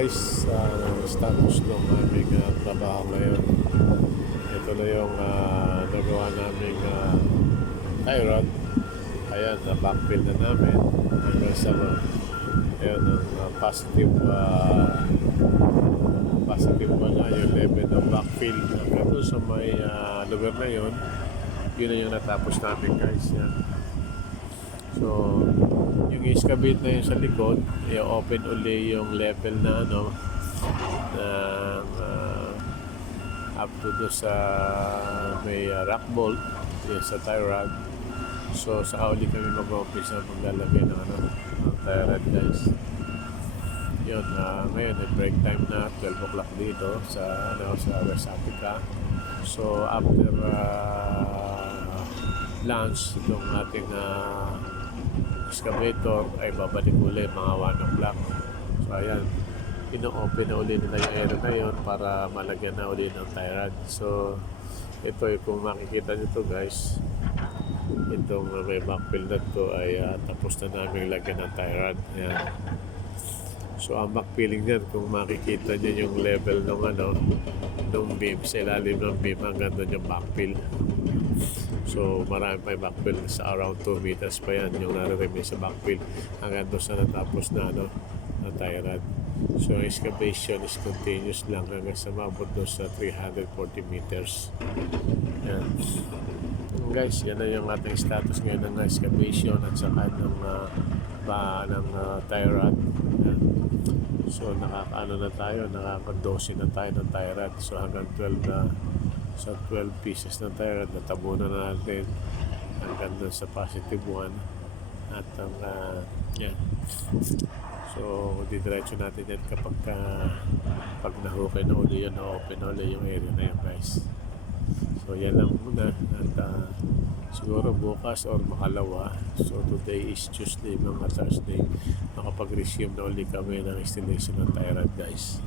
guys, status ng aming trabaho ngayon. Ito na yung nagawa naming tie rod. Ayan, backfill na namin hanggang sa ayan, ang positive pa na yung level ng backfill hanggang doon sa may lugar na yun. Yun na yung natapos namin guys. Yan. So yung excavate na yun sa likod, i-open uli yung level na up to do sa may rock bolt yun, sa tie rod. So saka uli kami mag-office na maglalagay ng tie rod guys. Yun, ngayon break time na 12 o'clock dito sa West Africa. So after lunch itong ating excavator ay babalik uli mga 1 o'clock. So ayan, ino-open na uli nila yung area na yun para malagyan na uli ng tie rod. So ito kung makikita nyo to guys, itong may backfill na to ay tapos na namin lagyan ng tie rod. Ayan. So ang backfilling niyan, kung makikita nyo yung level ng beam, sa ilalim ng beam hanggang doon yung backfill. So marami pa yung backfill, sa around 2 meters pa yan yung nararami sa backfill hanggang doon sa natapos na na tie rod. So excavation is continuous lang hanggang sa mabot doon sa 340 meters. Yan. Guys, yan na yung ating status ngayon ng excavation at saka ng tie rod. Yan. So nakaka-12 na tayo ng tie rod. So hanggang 12 sa 12 pieces ng tie rod natabunan na natin hanggang doon sa positive 1 at yan. So didiretso natin yan kapag pag nahukay na uli yun, na-open na uli yung area na yun guys. So yan lang muna at siguro bukas or makalawa. So today is Tuesday, mga Thursday, makapag-resume na uli kami ng installation ng tie rod guys.